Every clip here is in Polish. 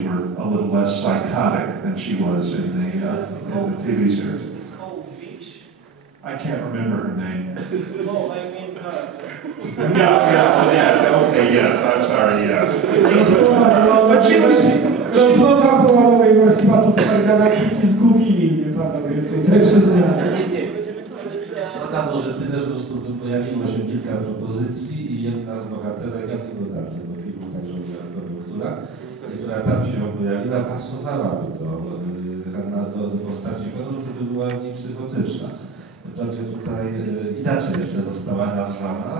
were a little less psychotic than she was in the TV series. It's called Beach. I can't remember her name. No, I mean character. Okay, yes, I'm sorry, yes. But she was... Rozmowa była o mojej wersji Battlestar Galactica, zgubili mnie panowie, tutaj przyznaję. Dodam, że ty też po prostu pojawiło się kilka propozycji i jedna z bohaterek, ja nie dodam tego filmu, także która tam się pojawiła, pasowałaby do postaci, gdyby była mniej psychotyczna. Będzie tutaj inaczej jeszcze została nazwana.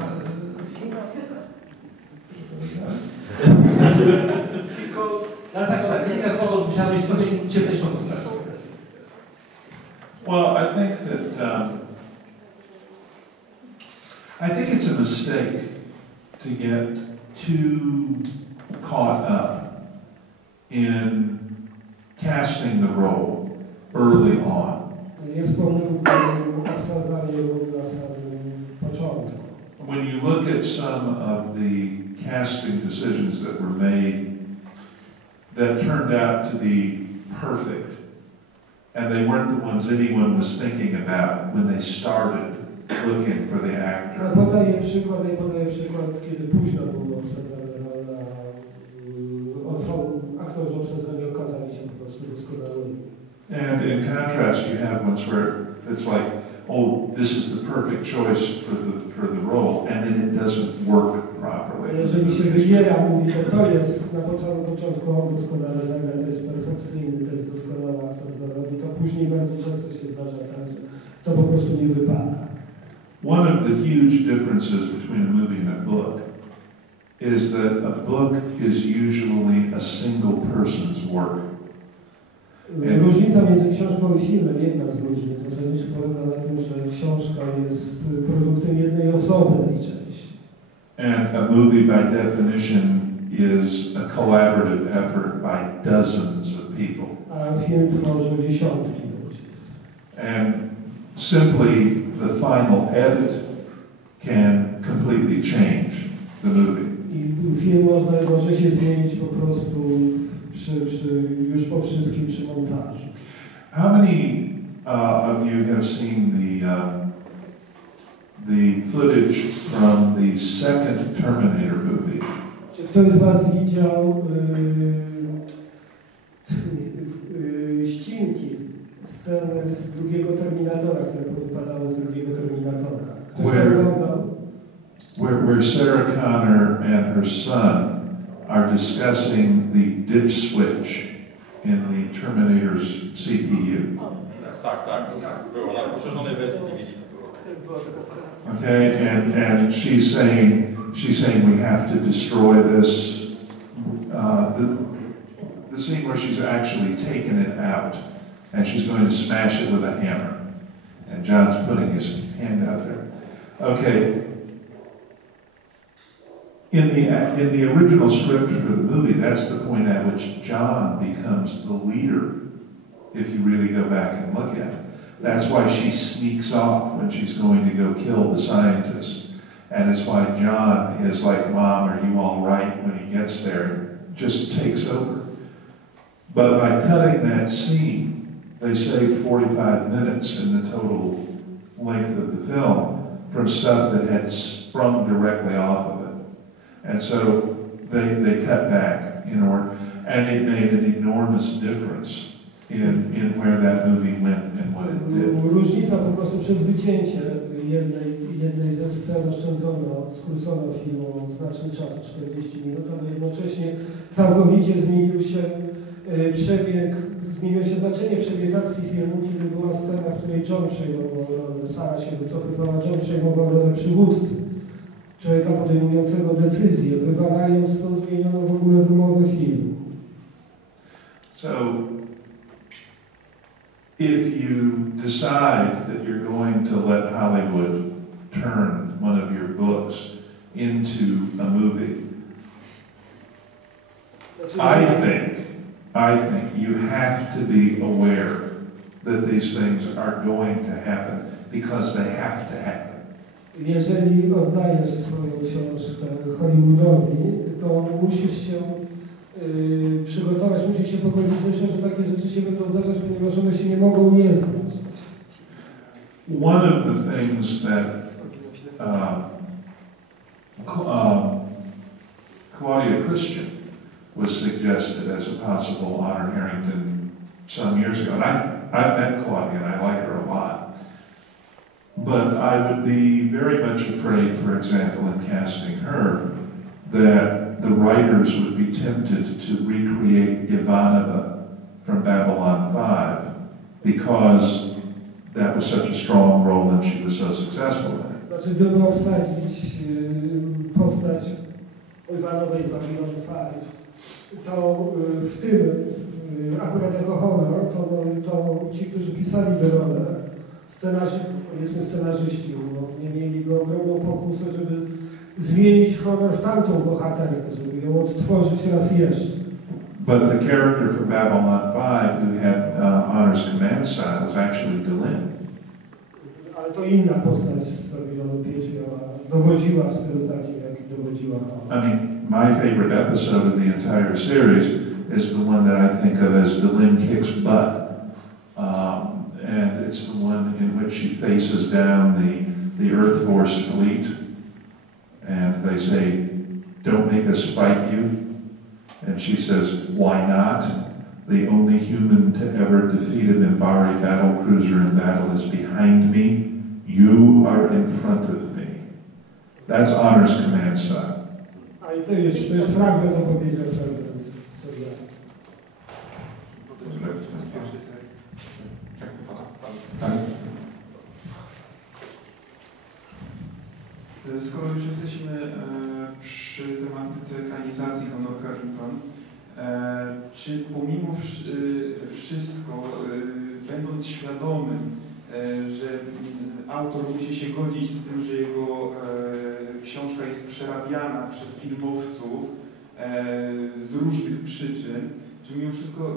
Ale tak, nie słowo, że musiała być trochę ciemniejszą postacią. Well, I think it's a mistake to get too caught up in casting the role early on. Jest pomyłką obsadzanie ról na samym początku. When you look at some of the casting decisions that were made that turned out to be perfect, and they weren't the ones anyone was thinking about when they started looking for the actor. Podaję przykład, kiedy późno było obsadzane rola, aktorzy obsadzeni okazali się po prostu doskonałymi. And in contrast, you have ones where it's like, oh, this is the perfect choice for the role, and then it doesn't work properly. Jeżeli się wybiera, mówi, że to jest na samym początku on doskonale zagra, to jest perfekcyjny, to jest doskonały aktor do roli, to później bardzo często się zdarza tak, że to po prostu nie wypada. One of the huge differences between a movie and a book is that a book is usually a single person's work. Różnica między książką i filmem, jedna z różnic zasadniczo polega na tym, że książka jest produktem jednej osoby najczęściej. And a movie by definition is a collaborative effort by dozens of people. A film tworzą dziesiątki ludzi. And simply the final edit can completely change the movie. I film może się zmienić po prostu już po wszystkim przy montażu. How many of you have seen the footage from the second Terminator movie? Czy ktoś z Was widział ścinki, sceny z drugiego Terminatora, które wypadały z drugiego Terminatora? Ktoś oglądał? Where Sarah Connor and her son are discussing the dip switch in the Terminator's CPU. Tak. Było na poszerzonej wersji DVD. Okay, and she's saying we have to destroy this. The scene where she's actually taken it out and she's going to smash it with a hammer, and John's putting his hand out there. Okay. In the original script for the movie, that's the point at which John becomes the leader, if you really go back and look at it. That's why she sneaks off when she's going to go kill the scientist. And it's why John is like, Mom, are you all right, when he gets there, and just takes over. But by cutting that scene, they save 45 minutes in the total length of the film from stuff that had sprung directly off of it. And so they cut back in order, and it made an enormous difference in where that movie went and what it did. Różnica po prostu przez wycięcie jednej ze scen skrócono filmu znaczny czas, 40 minut, ale jednocześnie całkowicie zmieniło się znaczenie przebieg akcji filmu, kiedy była scena, w której John przejmował rolę, Sara się wycofywała, John przejmował rolę przywódcy, człowieka podejmującego decyzję, wywalając to zmieniono w ogóle wymowę filmu. So, if you decide that you're going to let Hollywood turn one of your books into a movie, I think you have to be aware that these things are going to happen because they have to happen. Jeżeli oddajesz swoją książkę Hollywoodowi, to musisz się przygotować, musi się pogodzić z myślą, że takie rzeczy się będą zdarzać, ponieważ one się nie mogą nie zdarzyć. One of the things that Claudia Christian was suggested as a possible honor Harrington some years ago, and I've met Claudia and I like her a lot. But I would be very much afraid, for example, in casting her, that the writers would be tempted to recreate Ivanova from Babylon 5 because that was such a strong role and she was so successful in it. Znaczy, gdyby obsadzić postać Ivanowej z Babylon 5, to w tym, akurat jako honor, to ci, którzy pisali rolę, scenarzyści umownie, mieliby ogromną pokusę, żeby zmienić honor w tamtą bohaterkę, żeby ją odtworzyć raz jeszcze. But the character from Babylon 5 who had Honor's command style is actually Delin. Ale to inna postać z Babylonu 5 dowodziła w stylu takim, jak dowodziła. I mean, my favorite episode of the entire series is the one that I think of as Delin Kicks Butt. And it's the one in which she faces down the Earth Force fleet. And they say, "Don't make us fight you." And she says, "Why not? The only human to ever defeat a Mimbari battlecruiser in battle is behind me. You are in front of me." That's Honor's command style. A i to jest fragment opowiedział fragment serialu. Skoro już jesteśmy przy tematyce ekranizacji Honor Harrington, czy pomimo wszystko, będąc świadomym, że autor musi się godzić z tym, że jego książka jest przerabiana przez filmowców z różnych przyczyn, czy mimo wszystko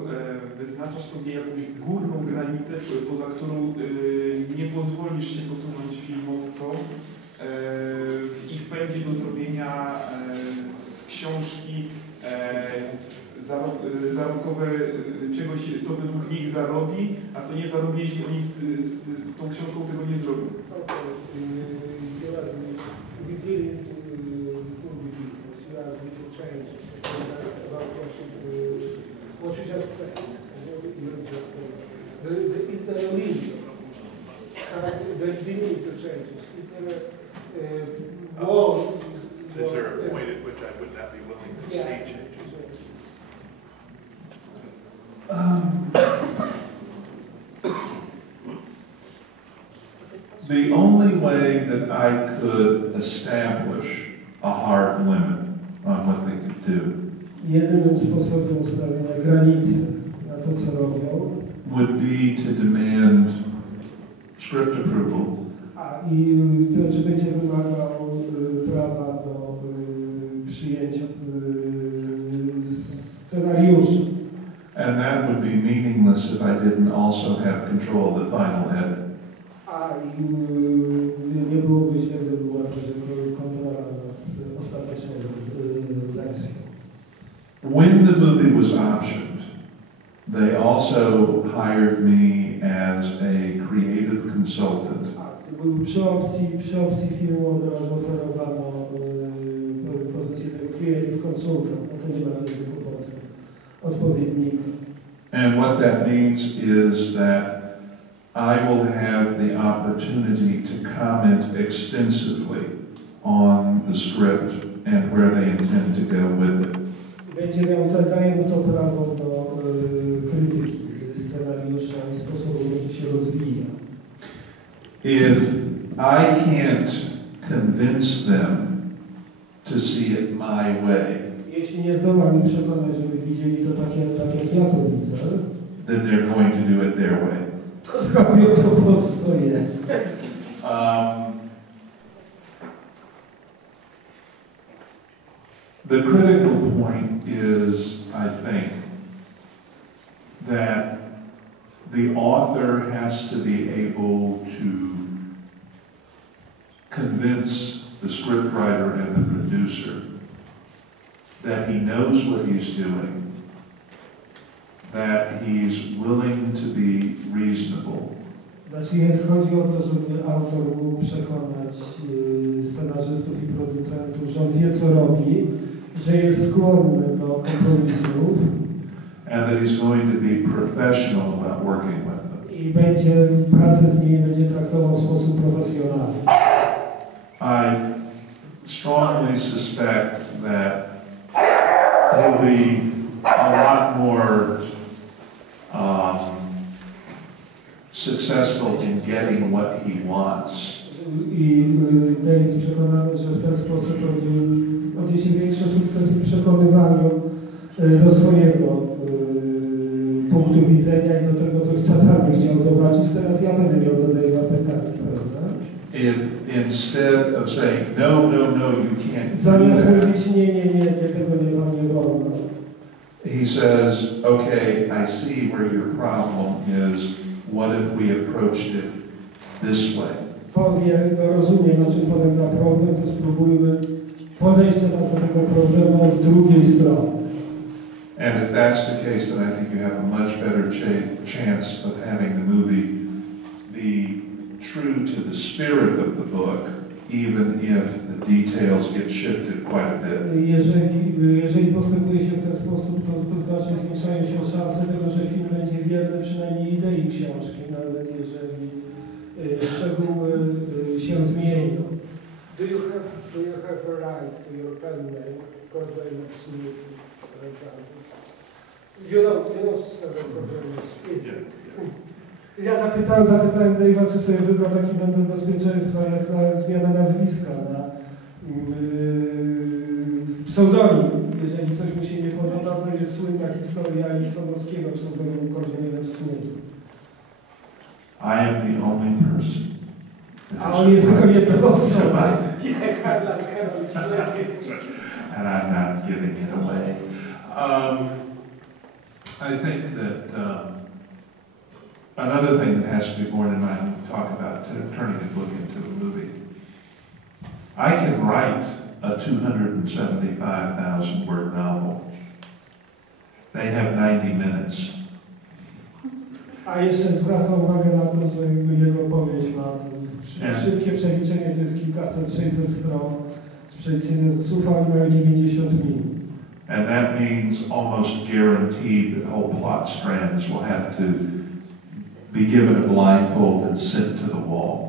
wyznaczasz sobie jakąś górną granicę, poza którą nie pozwolisz się posunąć filmowcom w ich pędzie do zrobienia z książki zarobkowe czegoś, co według nich zarobi, a co nie zarobi, jeśli oni z tą książką tego nie zrobią? Is there a point at which I would not be willing to see changes? The only way that I could establish a hard limit on what they could do Jedynym sposobem ustawienia granicy na to, co robią, would be to demand script approval. I to, czy będzie wymagał prawa do przyjęcia scenariusza. And that would be meaningless if I didn't also have control of the final edit. A nie byłoby źle, gdyby była też kontrola nad ostateczną wersją. When the movie was optioned, they also hired me as a creative consultant. Przy opcji filmu od razu oferowano pozycję tego creative consultant, no to nie ma w języku polskim odpowiednika. And what that means is that I will have the opportunity to comment extensively on the script and where they intend to go with it. Będzie miał, daje mu to prawo do krytyki scenariusza i sposobu, w jaki się rozwija. If I can't convince them to see it my way, Jeśli nie zdołam ich przekonać, żeby widzieli to tak jak ja to widzę, then they're going to do it their way. to zrobią to po swoje. The critical point is, I think, that the author has to be able to convince the scriptwriter and the producer that he knows what he's doing, that he's willing to be reasonable. Znaczy chodzi o to, żeby autor mógł przekonać scenarzystów i producentów, że on wie, co robi, że jest skłonny do kompromisów. And that he's going to be professional about working with them. I będzie pracę z nimi będzie traktował w sposób profesjonalny. I strongly suspect that he'll be a lot more successful in getting what he wants. I David jest przekonany, że w ten sposób odniesie większy sukces w przekonywaniu do swojego punktu widzenia i do tego, co czasami chciał zobaczyć. Teraz ja będę miał do Dave'a pytanie, prawda? If instead of saying, no, you can't Zamiast do that, mówić, nie, tego wam nie wolno. he says, okay, I see where your problem is. What if we approached it this way? Powie, rozumiem, na czym polega problem, to spróbujmy podejść do tego problemu od drugiej strony. And if that's the case, then I think you have a much better chance of having the movie be true to the spirit of the book, even if the details get shifted quite a bit. Jeżeli postępuje się w ten sposób, to znacznie zwiększają się szanse tego, że film będzie wierny przynajmniej idei książki, nawet jeżeli szczegóły się zmienią. Do you have a right to your pen name? Because I not see it, for example. You know several problems. Ja zapytałem Dave'a, czy sobie wybrał taki wentyl bezpieczeństwa, jak na zmianę nazwiska, na pseudonim. Jeżeli coś mu się nie podoba, to jest słynna historia Alisonowskiego pseudonimu Korwiniewicz Smith. I am the only person. A on jest tylko jedną osobą. And I'm not giving it away. I think that another thing that has to be borne in mind when we talk about turning a book into a movie. I can write a 275,000 word novel. They have 90 minutes. A jeszcze zwracam uwagę na to, że jego powieść ma szybkie przeliczenie, to jest kilkaset, 600 stron. Z przeliczenia słów, ale mają 90 minut. And that means almost guaranteed that whole plot strands will have to be given a blindfold and sent to the wall.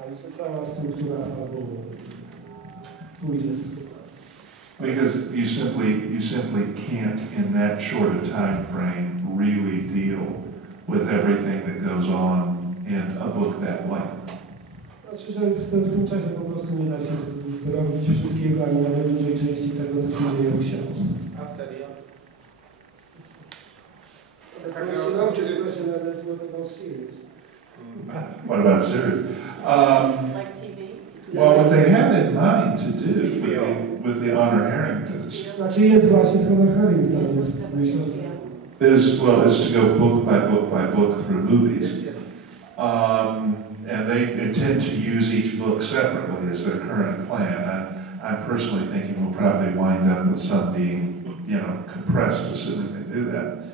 A jeszcze cała struktura fabuły pójdzie Because you simply can't in that short a time frame really deal with everything that goes on in a book that length. Znaczy, że w tym czasie po prostu nie da się zrobić wszystkiego, ani nawet dużej części tego, co się dzieje w książce. A serio? What about series? Like TV? Well, what they have in mind to do with the Honor Harringtons Znaczy jest właśnie z Honor Harrington, jest myślę, is to go book by book through movies. And they intend to use each book separately as their current plan. I'm personally thinking we'll probably wind up with some being, compressed, assuming they do that.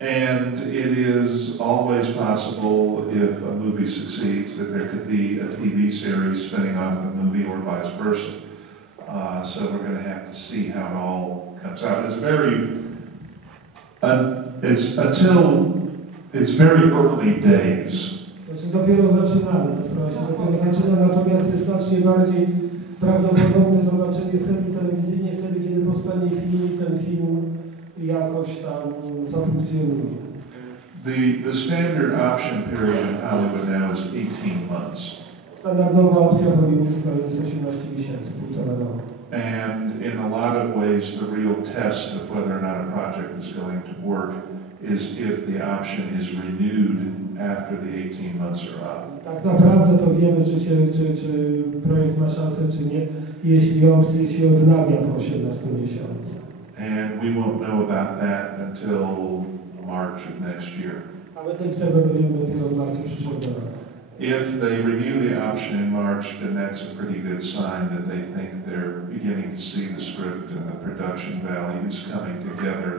And it is always possible, if a movie succeeds, that there could be a TV series spinning off the movie or vice versa. So we're going to have to see how it all comes out. It's very early days. Znaczy dopiero zaczynamy, ta sprawa się dopiero zaczyna, natomiast jest znacznie bardziej prawdopodobne zobaczenie serii telewizyjnej wtedy, kiedy powstanie film i ten film jakoś tam zafunkcjonuje. The standard option period in Hollywood now is 18 months. Standardowa opcja hollywoodzka jest 18 miesięcy, półtora roku. And in a lot of ways, the real test of whether or not a project is going to work is if the option is renewed after the 18 months are up. Tak naprawdę to wiemy, czy projekt ma szansę, czy nie, jeśli opcja się odnawia po 18 miesiącach. And we won't know about that until March of next year. A my tego dowiemy dopiero w marcu przyszłego roku. If they renew the option in March, then that's a pretty good sign that they think they're beginning to see the script and the production values coming together.